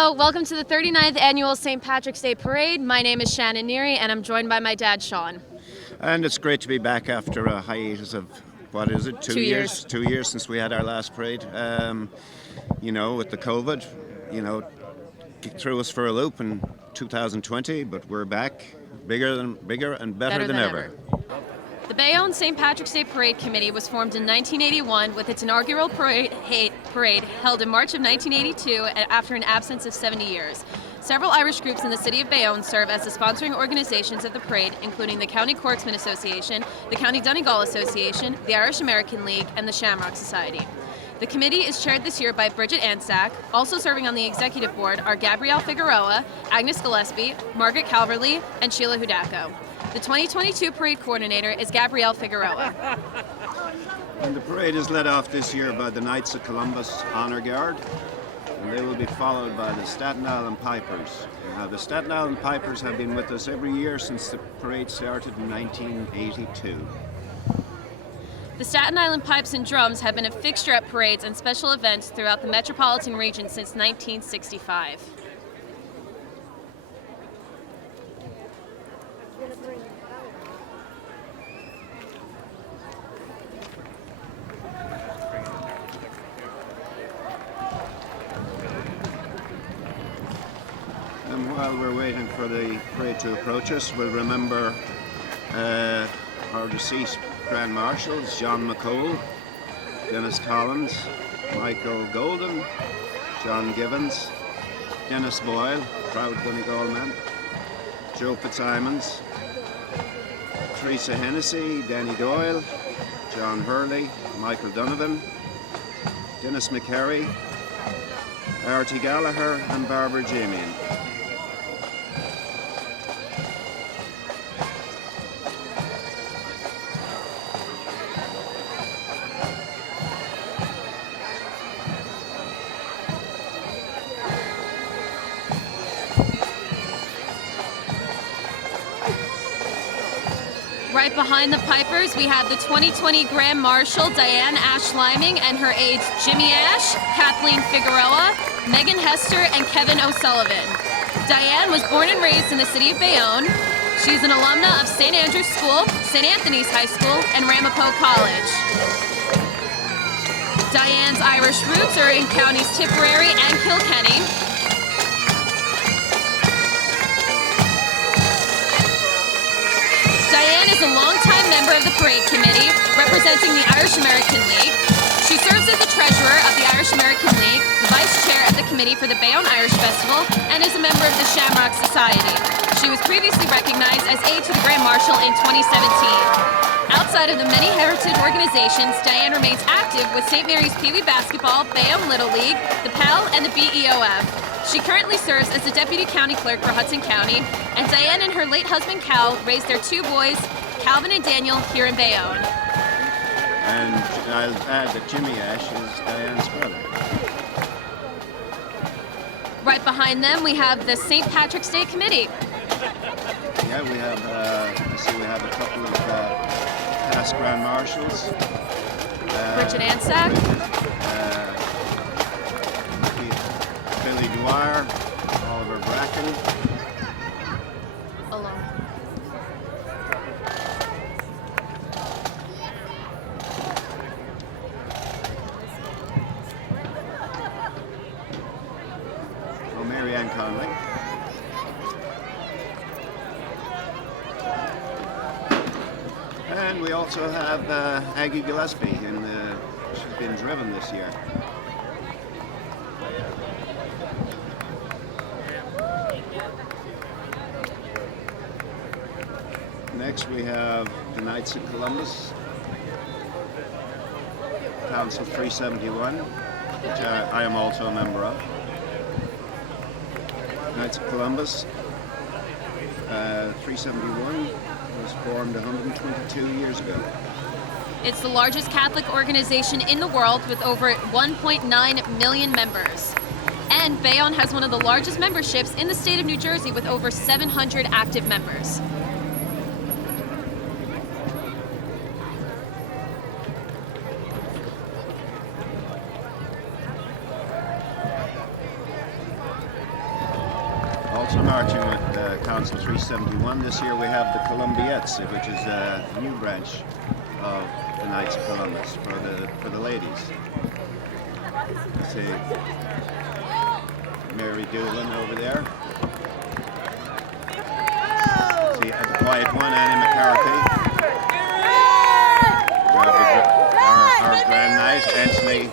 Hello, welcome to the 39th Annual St. Patrick's Day Parade. My name is Shannon Neary, and I'm joined by my dad, Sean. And it's great to be back after a hiatus of, what is it, 2 years? 2 years since we had our last parade. With the COVID, it threw us for a loop in 2020, but we're back bigger and better than ever. The Bayonne St. Patrick's Day Parade Committee was formed in 1981 with its inaugural parade held in March of 1982 after an absence of 70 years. Several Irish groups in the city of Bayonne serve as the sponsoring organizations of the parade, including the County Corksmen Association, the County Donegal Association, the Irish American League, and the Shamrock Society. The committee is chaired this year by Bridget Ansack. Also serving on the executive board are Gabrielle Figueroa, Agnes Gillespie, Margaret Calverley, and Sheila Hudako. The 2022 parade coordinator is Gabrielle Figueroa. And the parade is led off this year by the Knights of Columbus Honor Guard, and they will be followed by the Staten Island Pipers. Now, the Staten Island Pipers have been with us every year since the parade started in 1982. The Staten Island Pipes and Drums have been a fixture at parades and special events throughout the metropolitan region since 1965. And while we're waiting for the parade to approach us, we'll remember our deceased Grand Marshals, John McCole, Dennis Collins, Michael Golden, John Givens, Dennis Boyle, proud Donegal man, Joe Fitzsimons, Teresa Hennessy, Danny Doyle, John Hurley, Michael Donovan, Dennis McCarry, Artie Gallagher, and Barbara Jamian. Right behind the Pipers, we have the 2020 Grand Marshal, Diane Ash Liming, and her aides Jimmy Ash, Kathleen Figueroa, Megan Hester, and Kevin O'Sullivan. Diane was born and raised in the city of Bayonne. She's an alumna of St. Andrew's School, St. Anthony's High School, and Ramapo College. Diane's Irish roots are in counties Tipperary and Kilkenny. Diane is a longtime member of the Parade Committee, representing the Irish American League. She serves as the treasurer of the Irish American League, the vice chair of the committee for the Bayonne Irish Festival, and is a member of the Shamrock Society. She was previously recognized as aide to the Grand Marshal in 2017. Outside of the many heritage organizations, Diane remains active with St. Mary's Pee Wee Basketball, Bayonne Little League, the PAL, and the BEOF. She currently serves as the Deputy County Clerk for Hudson County, and Diane and her late husband Cal raised their two boys, Calvin and Daniel, here in Bayonne. And I'll add that Jimmy Ash is Diane's brother. Right behind them, we have the St. Patrick's Day Committee. Yeah, we have a couple of past Grand Marshals. Bridget Ansack. Billy Dwyer, Oliver Bracken. Alone. Oh, Mary Ann Conley. And we also have Aggie Gillespie, and she's been driven this year. Next we have the Knights of Columbus, Council 371, which I am also a member of. Knights of Columbus 371 was formed 122 years ago. It's the largest Catholic organization in the world with over 1.9 million members. And Bayonne has one of the largest memberships in the state of New Jersey with over 700 active members. also marching with Council 371. This year we have the Columbiettes, which is a new branch of the Knights of Columbus for the ladies. See Mary Doolin over there. See at the quiet one, Annie McCarthy. Our Grand Knight, Anthony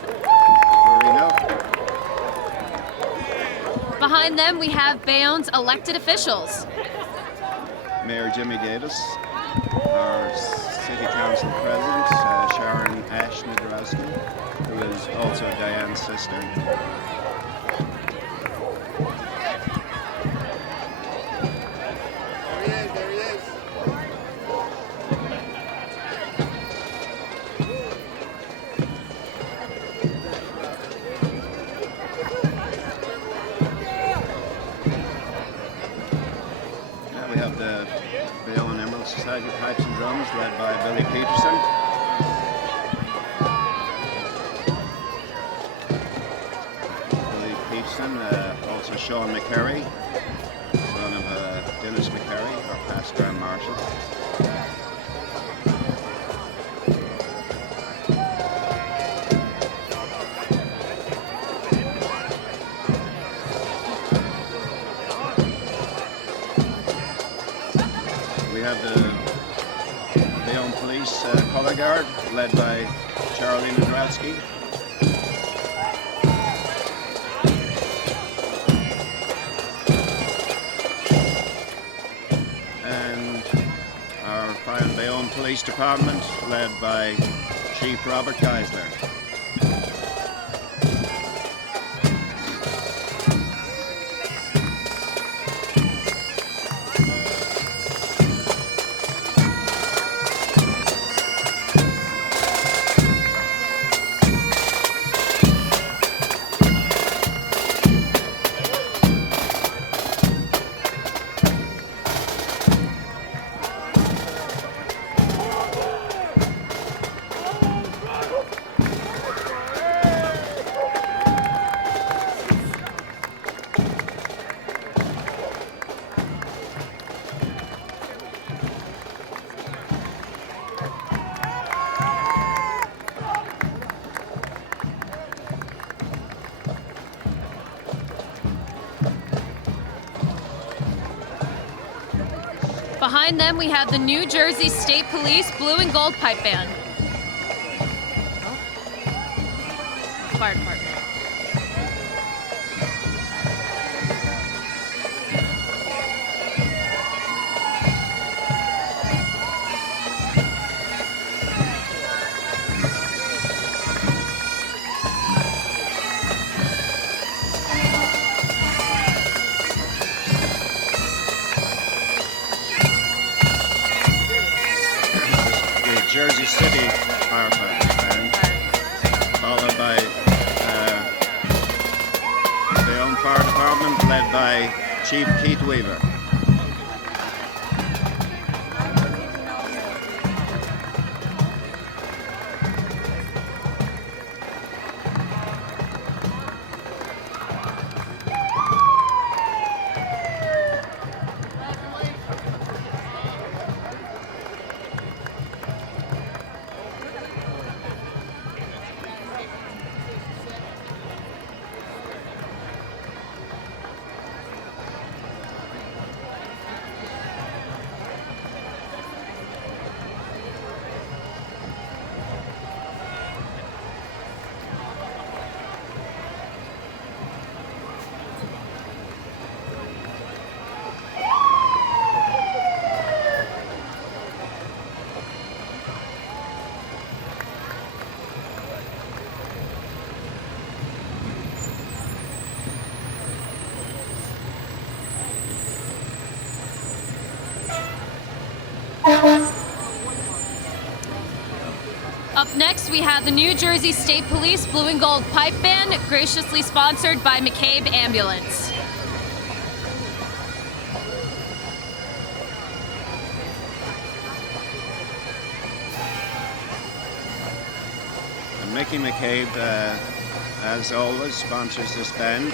Marino. Behind them, we have Bayonne's elected officials. Mayor Jimmy Davis, our City Council President, Sharon Nadraowski, who is also Diane's sister. There he is. We have the Bayonne Emerald Society Pipes and Drums, led by Billy Peterson. Billy Peterson, also Sean McCurry, son of Dennis McCurry, our past Grand Marshal. We have the Bayonne Police Colour Guard, led by Charlie Nadraowski. And our fine Bayonne Police Department, led by Chief Robert Geisler. Behind them, we have the New Jersey State Police Blue and Gold Pipe Band. Fire department. Jersey City Firefighting Band, followed by Bayonne Fire Department, led by Chief Keith Weaver. Up next, we have the New Jersey State Police Blue and Gold Pipe Band, graciously sponsored by McCabe Ambulance. And Mickey McCabe as always, sponsors this band.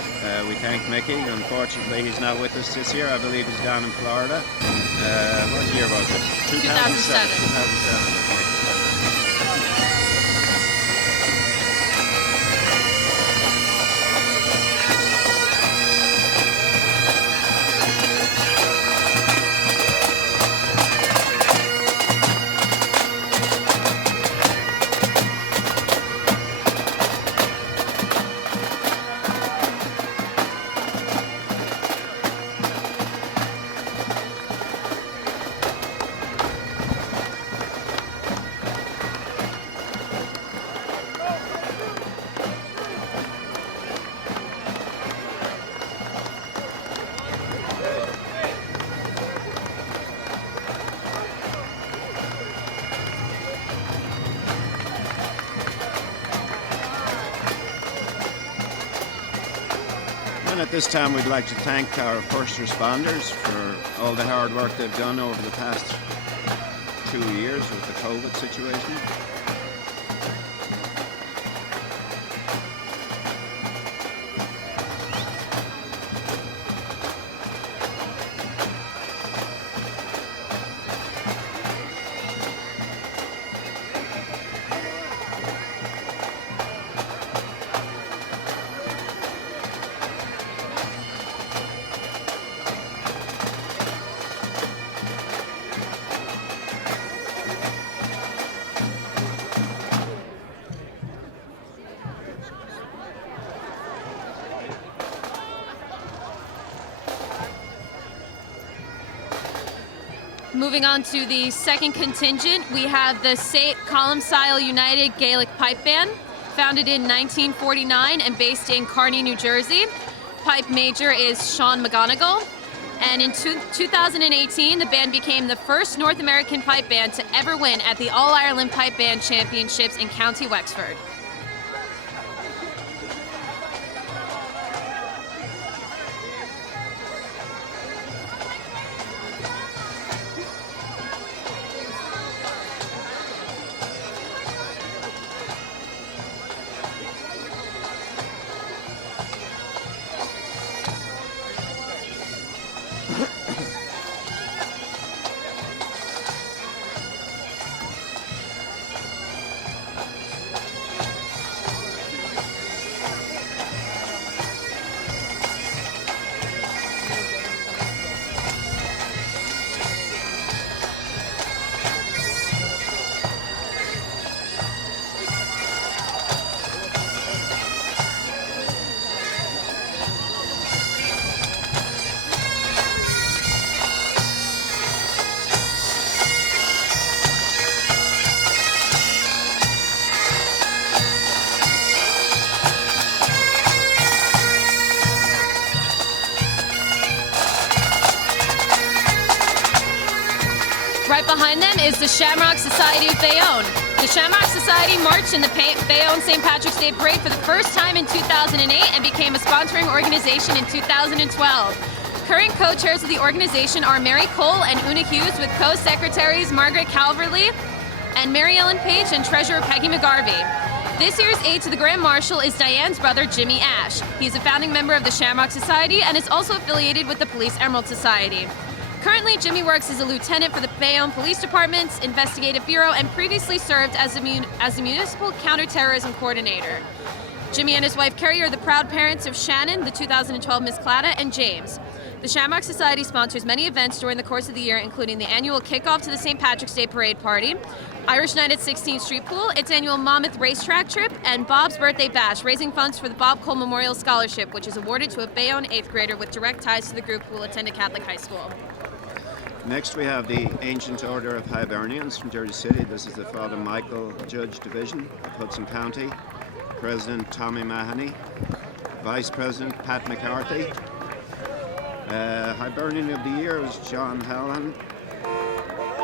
We thank Mickey. Unfortunately, he's not with us this year. I believe he's down in Florida. What year was it? 2007. 2007. And at this time, we'd like to thank our first responders for all the hard work they've done over the past 2 years with the COVID situation. Moving on to the second contingent, we have the St. Columcille United Gaelic Pipe Band, founded in 1949 and based in Kearney, New Jersey. Pipe major is Sean McGonigal. And in 2018, the band became the first North American pipe band to ever win at the All-Ireland Pipe Band Championships in County Wexford. Right behind them is the Shamrock Society of Bayonne. The Shamrock Society marched in the Bayonne St. Patrick's Day Parade for the first time in 2008 and became a sponsoring organization in 2012. Current co-chairs of the organization are Mary Cole and Una Hughes, with co-secretaries Margaret Calverley and Mary Ellen Page and treasurer Peggy McGarvey. This year's aide to the Grand Marshal is Diane's brother, Jimmy Ash. He's a founding member of the Shamrock Society and is also affiliated with the Police Emerald Society. Currently, Jimmy works as a lieutenant for the Bayonne Police Department's Investigative Bureau and previously served as the Municipal Counterterrorism Coordinator. Jimmy and his wife Carrie are the proud parents of Shannon, the 2012 Miss Clada, and James. The Shamrock Society sponsors many events during the course of the year, including the annual kickoff to the St. Patrick's Day Parade Party, Irish Night at 16th Street Pool, its annual Monmouth Racetrack Trip, and Bob's Birthday Bash, raising funds for the Bob Cole Memorial Scholarship, which is awarded to a Bayonne 8th grader with direct ties to the group who will attend a Catholic high school. Next, we have the Ancient Order of Hibernians from Jersey City. This is the Father Michael Judge Division of Hudson County. President Tommy Mahoney. Vice President Pat McCarthy. Hibernian of the Year is John Halloran.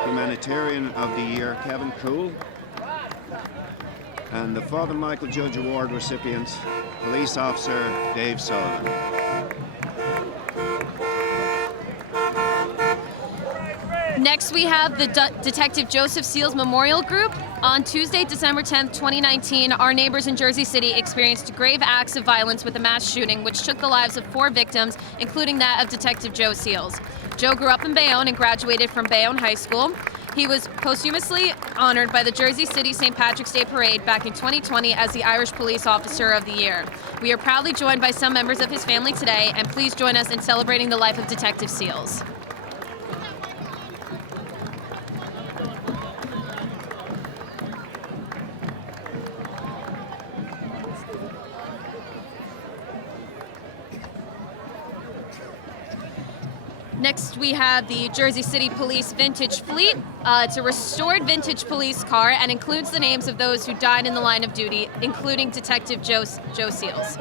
Humanitarian of the Year, Kevin Poole. And the Father Michael Judge Award recipients, Police Officer Dave Sullivan. Next, we have the Detective Joseph Seals Memorial Group. On Tuesday, December 10th, 2019, our neighbors in Jersey City experienced grave acts of violence with a mass shooting which took the lives of 4 victims, including that of Detective Joe Seals. Joe grew up in Bayonne and graduated from Bayonne High School. He was posthumously honored by the Jersey City St. Patrick's Day Parade back in 2020 as the Irish Police Officer of the Year. We are proudly joined by some members of his family today, and please join us in celebrating the life of Detective Seals. Next, we have the Jersey City Police Vintage Fleet. It's a restored vintage police car and includes the names of those who died in the line of duty, including Detective Joe Seals.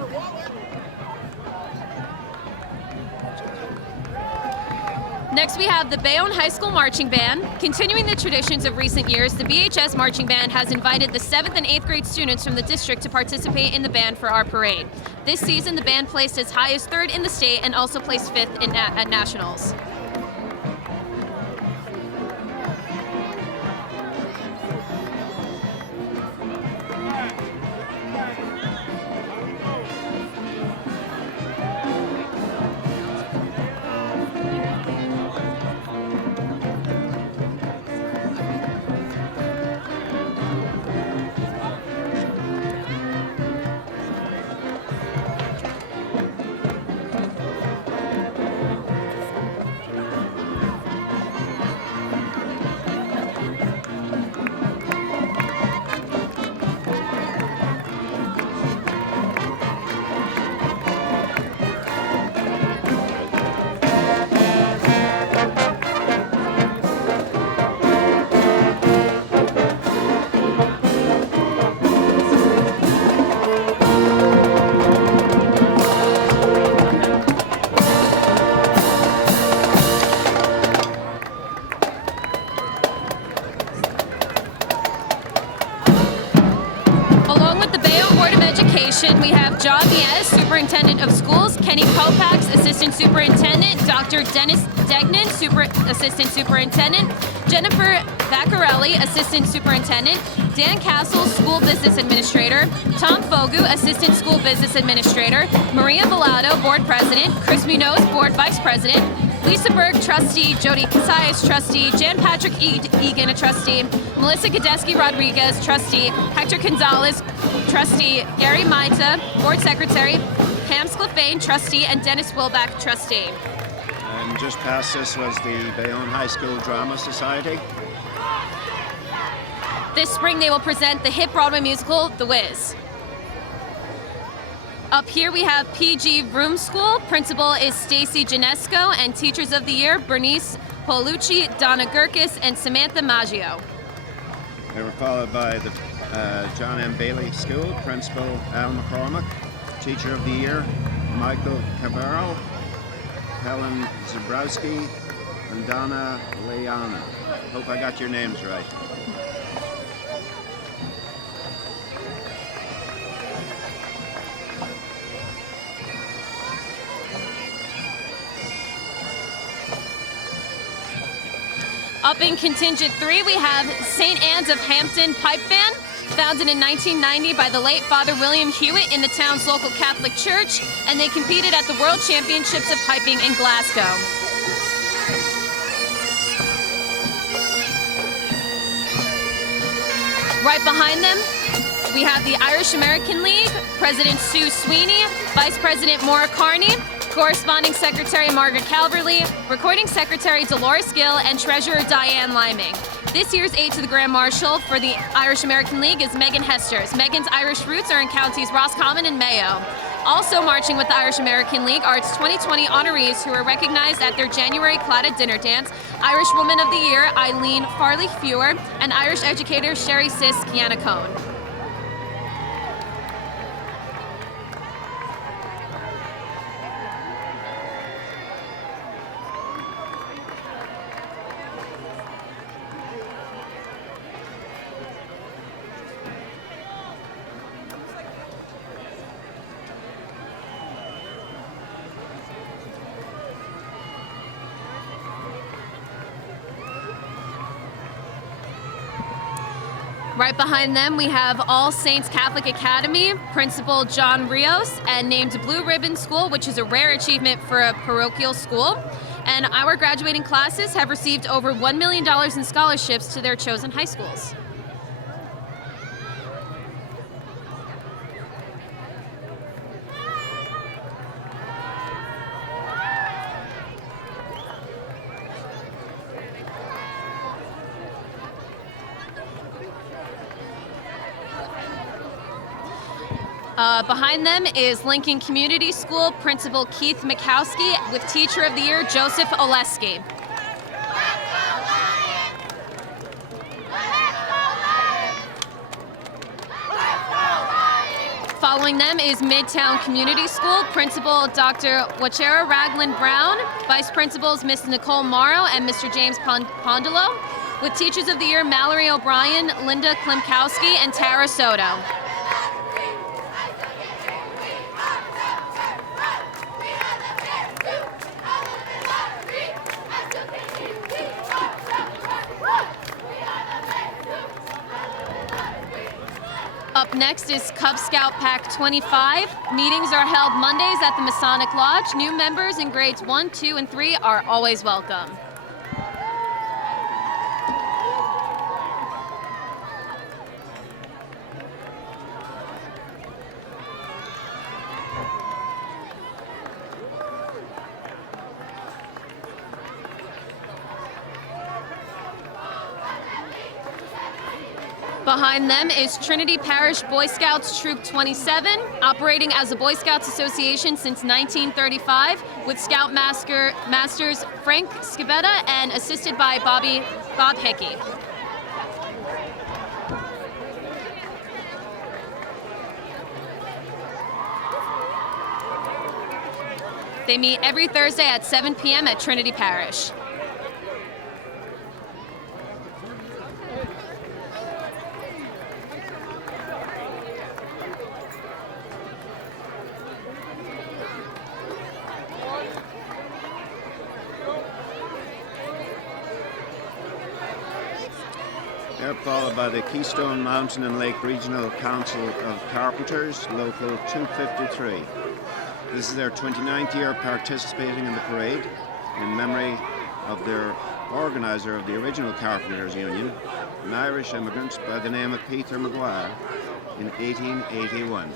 Next, we have the Bayonne High School Marching Band. Continuing the traditions of recent years, the BHS Marching Band has invited the 7th and 8th grade students from the district to participate in the band for our parade. This season, the band placed as high as 3rd in the state and also placed 5th at nationals. We have John Diaz, Superintendent of Schools, Kenny Kopax, Assistant Superintendent, Dr. Dennis Degnan, Assistant Superintendent, Jennifer Vaccarelli, Assistant Superintendent, Dan Castle, School Business Administrator, Tom Fogu, Assistant School Business Administrator, Maria Vallado, Board President, Chris Munoz, Board Vice President, Lisa Berg, Trustee, Jody Casais, Trustee, Jan Patrick Egan, a Trustee, Melissa Gadeski Rodriguez, Trustee, Hector Gonzalez, Trustee, Gary Maita, Board Secretary, Pam Sclafane, Trustee, and Dennis Wilbach, Trustee. And just past this was the Bayonne High School Drama Society. This spring they will present the hit Broadway musical, The Wiz. Up here we have PG Vroom School. Principal is Stacy Janesco, and Teachers of the Year, Bernice Paolucci, Donna Gurkis, and Samantha Maggio. They were followed by the John M. Bailey School, Principal Al McCormick, Teacher of the Year, Michael Cabarro, Helen Zabrowski, and Donna Leon. Hope I got your names right. Up in Contingent 3, we have St. Anne's of Hampton Pipe Band, founded in 1990 by the late Father William Hewitt in the town's local Catholic church, and they competed at the World Championships of Piping in Glasgow. Right behind them, we have the Irish American League, President Sue Sweeney, Vice President Maura Carney, Corresponding Secretary Margaret Calverley, Recording Secretary Dolores Gill, and Treasurer Diane Liming. This year's aide to the Grand Marshal for the Irish American League is Megan Hesters. Megan's Irish roots are in counties Roscommon and Mayo. Also marching with the Irish American League are its 2020 honorees who were recognized at their January Claddagh dinner dance, Irish Woman of the Year Eileen Farley-Fewer, and Irish educator Sherry Sis Kianacone. Right behind them, we have All Saints Catholic Academy, Principal John Rios, and named Blue Ribbon School, which is a rare achievement for a parochial school. And our graduating classes have received over $1 million in scholarships to their chosen high schools. Behind them is Lincoln Community School Principal Keith Mikowski with Teacher of the Year Joseph Oleski. Following them is Midtown Community School Principal Dr. Wachera Ragland Brown, Vice Principals Miss Nicole Morrow and Mr. James Pondolo, with Teachers of the Year Mallory O'Brien, Linda Klimkowski, and Tara Soto. Up next is Cub Scout Pack 25. Meetings are held Mondays at the Masonic Lodge. New members in grades 1, 2, and 3 are always welcome. Behind them is Trinity Parish Boy Scouts Troop 27, operating as a Boy Scouts Association since 1935, with Scoutmasters Frank Scibetta and assisted by Bob Hickey. They meet every Thursday at 7 p.m. at Trinity Parish. They're followed by the Keystone Mountain and Lake Regional Council of Carpenters, Local 253. This is their 29th year participating in the parade in memory of their organizer of the original Carpenters Union, an Irish immigrant by the name of Peter Maguire, in 1881.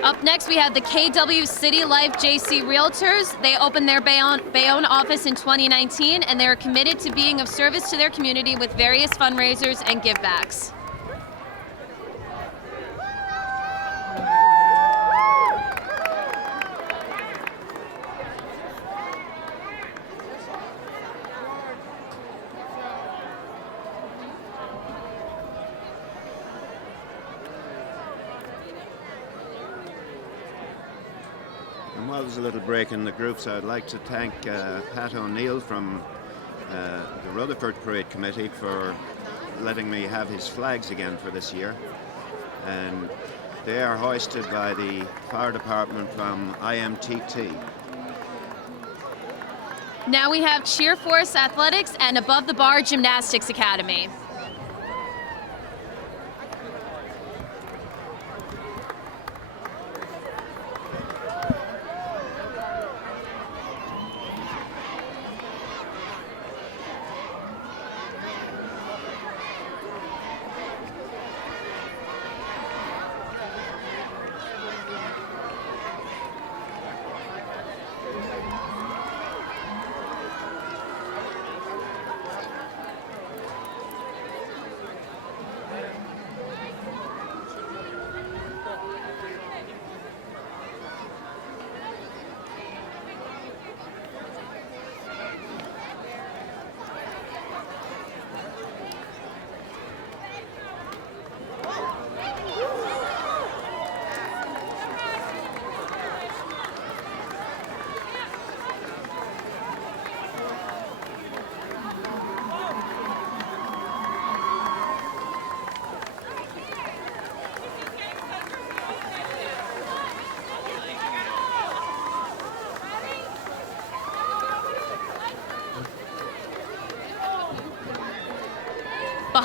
Up next, we have the KW City Life JC Realtors. They opened their Bayonne office in 2019, and they're committed to being of service to their community with various fundraisers and givebacks. And while there's a little break in the groups, I'd like to thank Pat O'Neill from the Rutherford Parade Committee for letting me have his flags again for this year. And they are hoisted by the fire department from IMTT. Now we have Cheer Force Athletics and Above the Bar Gymnastics Academy.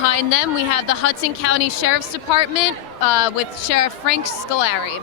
Behind them, we have the Hudson County Sheriff's Department with Sheriff Frank Scolari.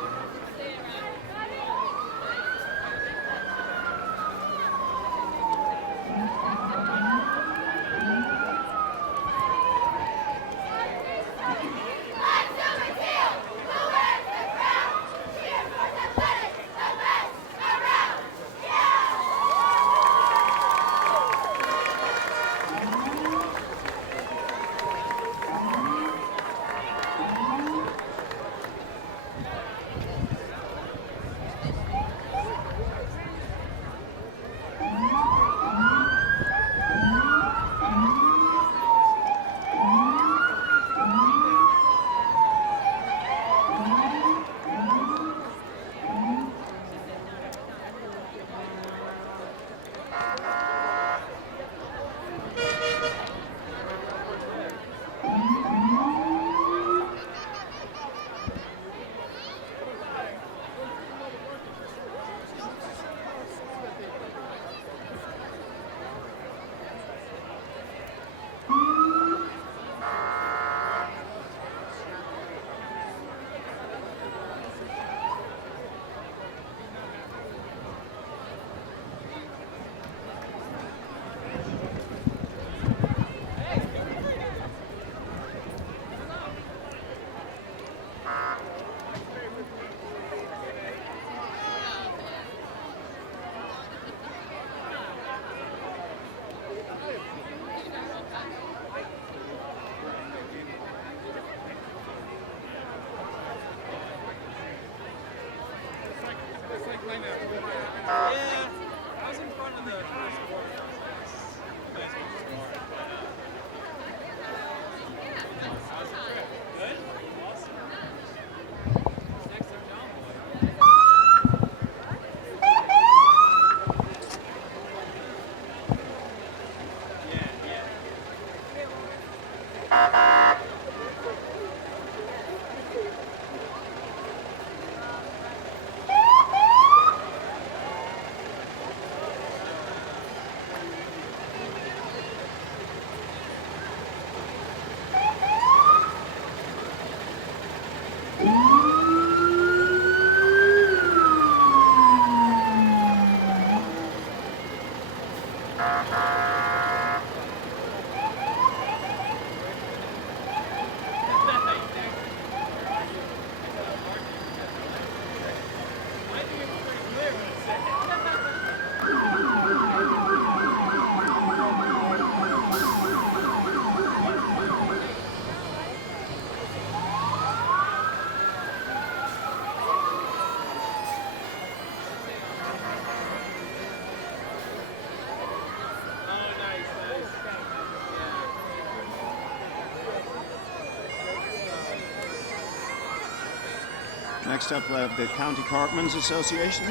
Next up, we have the County Corkmen's Association.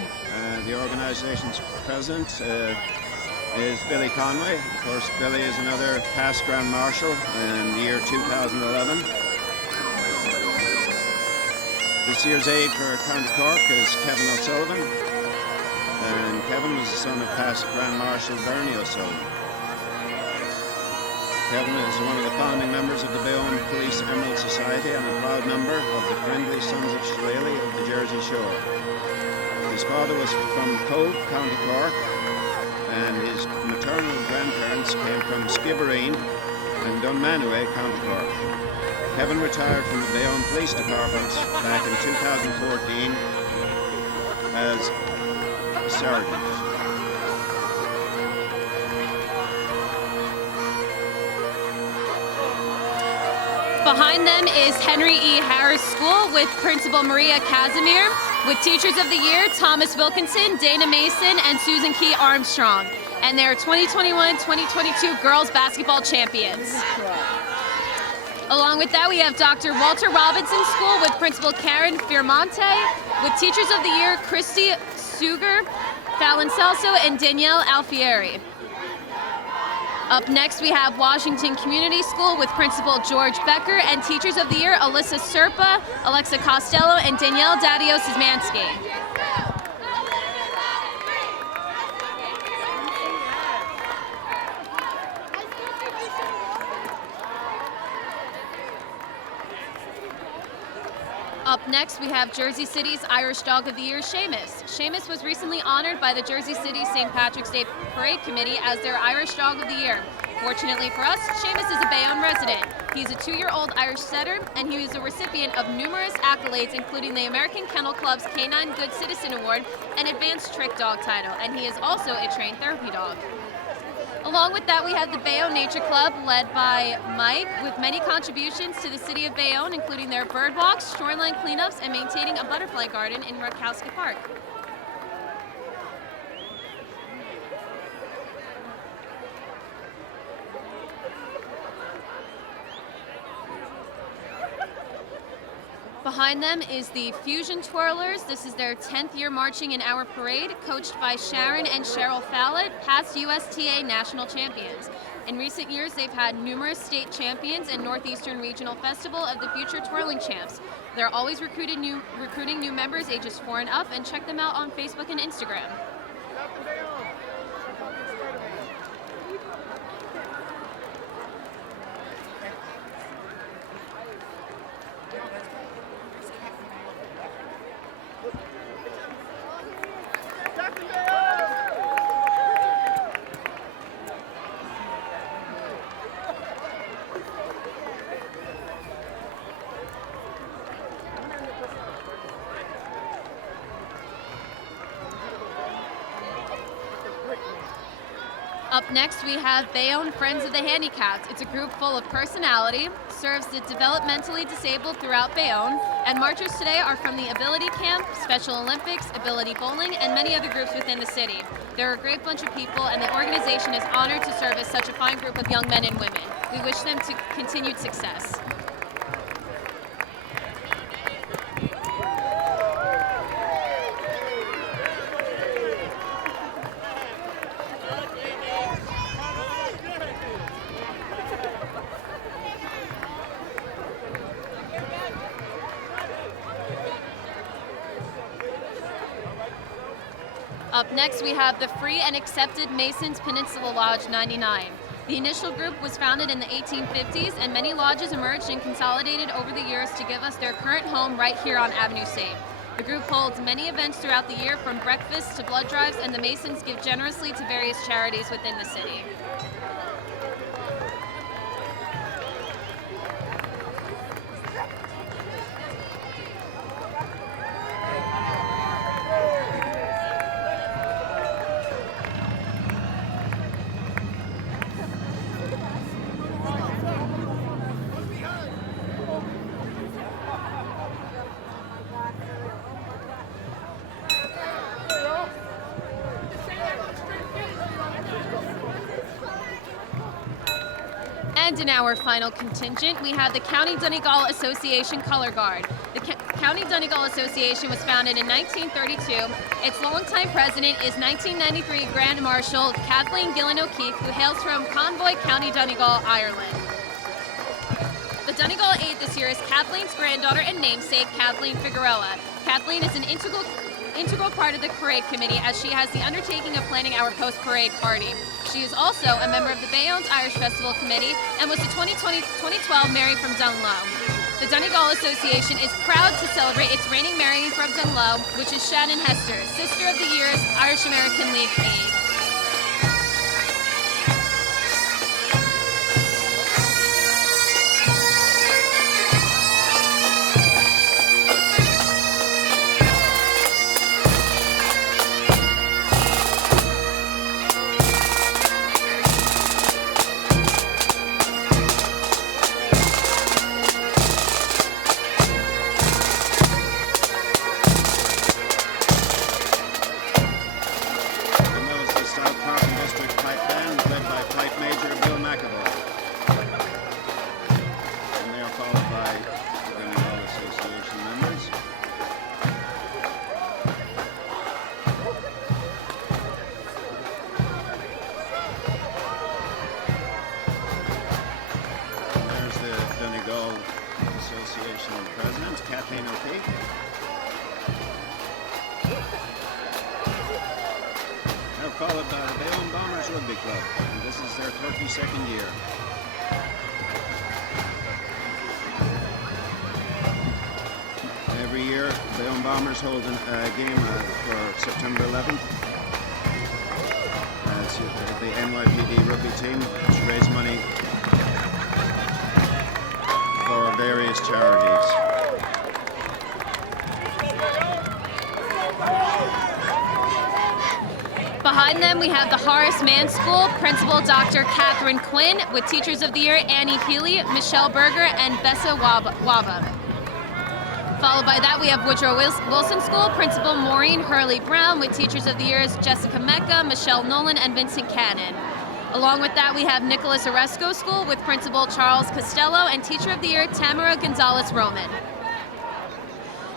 The organisation's president is Billy Conway. Of course, Billy is another past Grand Marshal in the year 2011. This year's aide for County Cork is Kevin O'Sullivan, and Kevin was the son of past Grand Marshal Bernie O'Sullivan. Kevin is one of the founding members of the Bayonne Police Emerald Society and a proud member of the Friendly Sons of Shillelagh of the Jersey Shore. His father was from Cove, County Cork, and his maternal grandparents came from Skibbereen and Dunmanway, County Cork. Kevin retired from the Bayonne Police Department back in 2014 as a sergeant. Behind them is Henry E. Harris School with Principal Maria Casimir, with Teachers of the Year Thomas Wilkinson, Dana Mason, and Susan Key Armstrong. And they're 2021-2022 girls basketball champions. Along with that, we have Dr. Walter Robinson School with Principal Karen Fiermonte, with Teachers of the Year Christy Suger, Fallon Celso, and Danielle Alfieri. Up next, we have Washington Community School with Principal George Becker and Teachers of the Year Alyssa Serpa, Alexa Costello, and Danielle Dadios-Zmansky. Up next, we have Jersey City's Irish Dog of the Year, Seamus. Seamus was recently honored by the Jersey City St. Patrick's Day Parade Committee as their Irish Dog of the Year. Fortunately for us, Seamus is a Bayonne resident. He's a 2-year-old Irish setter, and he is a recipient of numerous accolades, including the American Kennel Club's Canine Good Citizen Award and Advanced Trick Dog title, and he is also a trained therapy dog. Along with that, we have the Bayonne Nature Club, led by Mike, with many contributions to the city of Bayonne, including their bird walks, shoreline cleanups, and maintaining a butterfly garden in Rakowski Park. Behind them is the Fusion Twirlers. This is their 10th year marching in our parade, coached by Sharon and Cheryl Fallett, past USTA national champions. In recent years, they've had numerous state champions and Northeastern Regional Festival of the Future Twirling Champs. They're always recruiting new members ages 4 and up, and check them out on Facebook and Instagram. Up next, we have Bayonne Friends of the Handicapped. It's a group full of personality, serves the developmentally disabled throughout Bayonne, and marchers today are from the Ability Camp, Special Olympics, Ability Bowling, and many other groups within the city. They're a great bunch of people, and the organization is honored to serve as such a fine group of young men and women. We wish them continued success. Up next, we have the Free and Accepted Masons Peninsula Lodge 99. The initial group was founded in the 1850s, and many lodges emerged and consolidated over the years to give us their current home right here on Avenue St. The group holds many events throughout the year, from breakfasts to blood drives, and the Masons give generously to various charities within the city. And in our final contingent, we have the County Donegal Association Color Guard. The County Donegal Association was founded in 1932. Its longtime president is 1993 Grand Marshal Kathleen Gillan O'Keefe, who hails from Convoy, County Donegal, Ireland. The Donegal Aide this year is Kathleen's granddaughter and namesake, Kathleen Figueroa. Kathleen is an integral part of the parade committee, as she has the undertaking of planning our post-parade party. She is also a member of the Bayonne's Irish Festival Committee and was the 2012 Mary from Dunlow. The Donegal Association is proud to celebrate its reigning Mary from Dunlow, which is Shannon Hester, Sister of the Year's Irish American League Aide. Followed by the Bayonne Bombers Rugby Club, and this is their 32nd year. Bayonne Bombers holding a game for September 11th. It's the NYPD rugby team to raise money for various charities. Behind them, we have the Horace Mann School, Principal Dr. Catherine Quinn, with Teachers of the Year Annie Healy, Michelle Berger, and Bessa Waba. Followed by that, we have Woodrow Wilson School, Principal Maureen Hurley Brown, with Teachers of the Years Jessica Mecca, Michelle Nolan, and Vincent Cannon. Along with that, we have Nicholas Oresco School with Principal Charles Costello and Teacher of the Year Tamara Gonzalez Roman.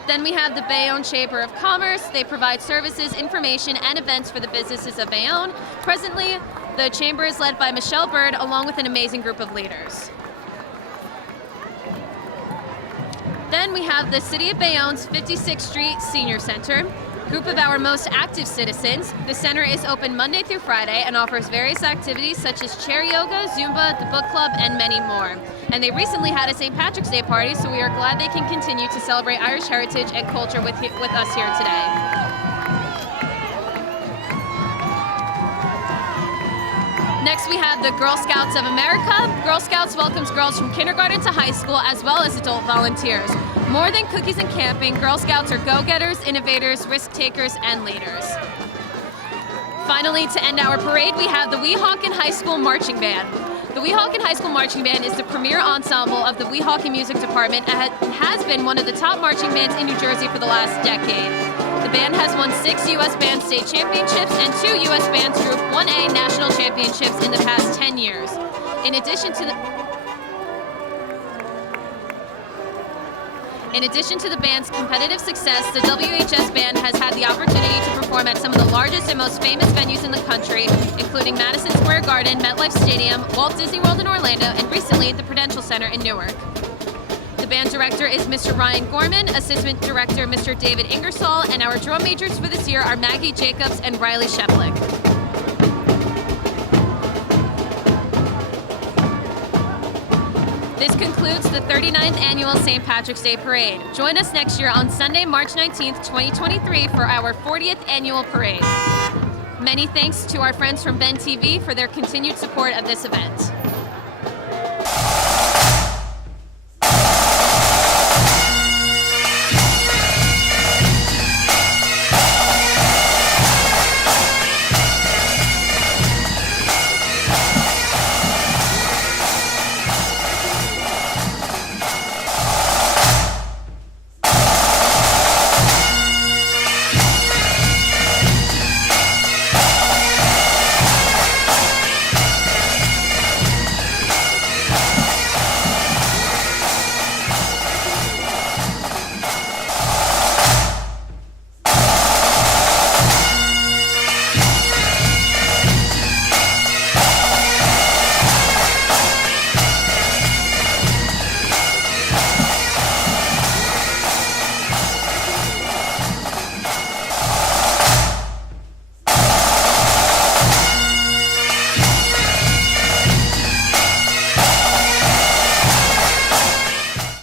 Then we have the Bayonne Chamber of Commerce. They provide services, information, and events for the businesses of Bayonne. Presently, the chamber is led by Michelle Bird, along with an amazing group of leaders. Then we have the City of Bayonne's 56th Street Senior Center, group of our most active citizens. The center is open Monday through Friday and offers various activities such as chair yoga, Zumba, the book club, and many more. And they recently had a St. Patrick's Day party, so we are glad they can continue to celebrate Irish heritage and culture with us here today. Next, we have the Girl Scouts of America. Girl Scouts welcomes girls from kindergarten to high school, as well as adult volunteers. More than cookies and camping, Girl Scouts are go-getters, innovators, risk-takers, and leaders. Finally, to end our parade, we have the Weehawken High School Marching Band. The Weehawken High School Marching Band is the premier ensemble of the Weehawken Music Department and has been one of the top marching bands in New Jersey for the last decade. The band has won 6 U.S. Band State Championships and 2 U.S. Bands Group 1A National Championships in the past 10 years. In addition to the band's competitive success, the WHS Band has had the opportunity to perform at some of the largest and most famous venues in the country, including Madison Square Garden, MetLife Stadium, Walt Disney World in Orlando, and recently at the Prudential Center in Newark. The band director is Mr. Ryan Gorman, assistant director Mr. David Ingersoll, and our drum majors for this year are Maggie Jacobs and Riley Sheplick. This concludes the 39th Annual St. Patrick's Day Parade. Join us next year on Sunday, March 19th, 2023 for our 40th Annual Parade. Many thanks to our friends from Ben TV for their continued support of this event.